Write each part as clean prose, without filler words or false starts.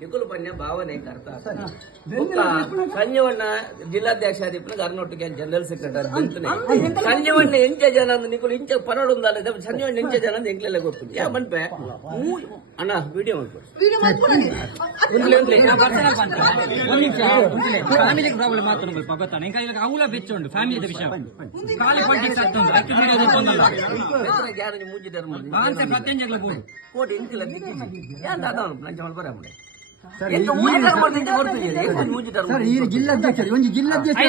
ನಿಖುಲ್ ಪನ್ಯ ಭಾವನೆ ಅರ್ಥ ಸಂಜೀವಣ್ಣ ಜಿಲ್ಲಾಧ್ಯಕ್ಷ ಅರ್ನೊಟ್ಟಿಗೆ ಜನರಲ್ ಸೆಕ್ರೆಟರಿ ಸಂಜೀವಣ್ಣ ಎಂಚೆ ಜನ ನಿಖುಲ್ ಇಂಚ ಪನೋಡು ಸಂಜೀವಣ್ಣ ಎಂಚೆ ಜನ ಎಂಕ್ಲೆಲ್ಲ ಗೊತ್ತು ಯಾ ಬನ್ಪೆ ಅಣ್ಣ ವಿಡಿಯೋ ಫ್ಯಾಮಿಲಿ ಪ್ರಾಬ್ಲಮ್ ಮಾತ್ರ ಗೊತ್ತಾನೆ ఇంకా ఇలా అవుల బెచ్చండు ఫ్యామిలీ విషయం కాలి పాలిటిక్స్ అత్తుంది అక్కి మీరు అదొందಲ್ಲ ಯಾರು ಮೂಜಿ ಧರ್ಮ ಬಾಂತೆ ಪ್ರತ್ಯಂಜಗಳ ಬೋರ್ಡ್ ಕೋಟಿ ಇಂಕಲ ದಿಕ್ಕಿ ಯಾರು ದಾದವನು ಪ್ಲಾಂಚ ಮಲ್ಪರ ಮುಂದೆ ಎಂತ ಮೂಜಿ ಧರ್ಮ ಅಂತ ಗೊತ್ತಿದೆ ಏನು ಮೂಜಿ ಧರ್ಮ ಸರ್ ಈ ಜಿಲ್ಲಾಧ್ಯಕ್ಷರು ಒಂದು ಜಿಲ್ಲಾಧ್ಯಕ್ಷ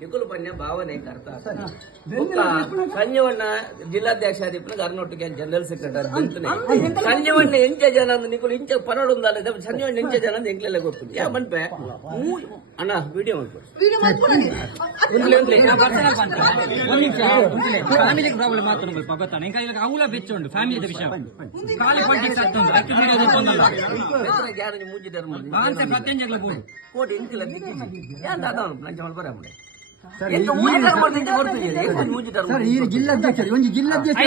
ನಿಖುಲ್ ಪನ್ಯ ಭಾವನೆ ಅರ್ಥ ಸಂಜೀವಣ್ಣ ಜಿಲ್ಲಾಧ್ಯಕ್ಷ ಅರ್ನೊಟ್ಟಿಗೆ ಜನರಲ್ ಸೆಕ್ರೆಟರಿ ಸಂಜೀವಣ್ಣ ಎಂಚೆ ಜನ ನಿಖುಲ್ ಇಂಚ ಪನೋಡು ಸಂಜೀವಣ್ಣ ಎಂಚೆ ಜನ ಎಂಕ್ಲೆಲ್ಲ ಗೊತ್ತು ಯಾ ಬನ್ಪೆ ಅಣ್ಣ ವಿಡಿಯೋ ఫ్యామిలీ ప్రాబ్లమ్ మాత్రం ಗೊತ್ತಾನೆ ఇంకా ఇలా అవుల బెచ్చండు ఫ్యామిలీ విషయం కాలి పాలిటిక్స్ అత్తుంది అక్కి మీరు అదొందಲ್ಲ ಯಾರು ಮೂಜಿ ಧರ್ಮ ಬಾಂತೆ ಪ್ರತ್ಯಂಜಗಳ ಬೋರ್ಡ್ ಕೋಟಿ ಇಂಕಲ ದಿಕ್ಕಿ ಯಾರು ದಾದವನು ಪ್ಲಾಂಚ ಮಲ್ಪರ ಮುಂದೆ ಎಂತ ಮೂಜಿ ಧರ್ಮ ಅಂತ ಗೊತ್ತಿದೆ ಏನು ಮೂಜಿ ಧರ್ಮ ಸರ್ ಈ ಜಿಲ್ಲಾಧ್ಯಕ್ಷರು ಒಂದು ಜಿಲ್ಲಾಧ್ಯಕ್ಷ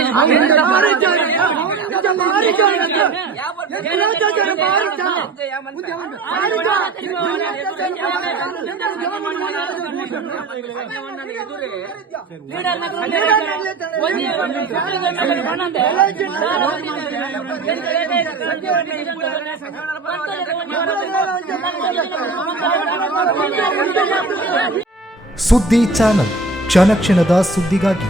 ಸುದ್ದಿ ಚಾನಲ್ ಕ್ಷಣ ಕ್ಷಣದ ಸುದ್ದಿಗಾಗಿ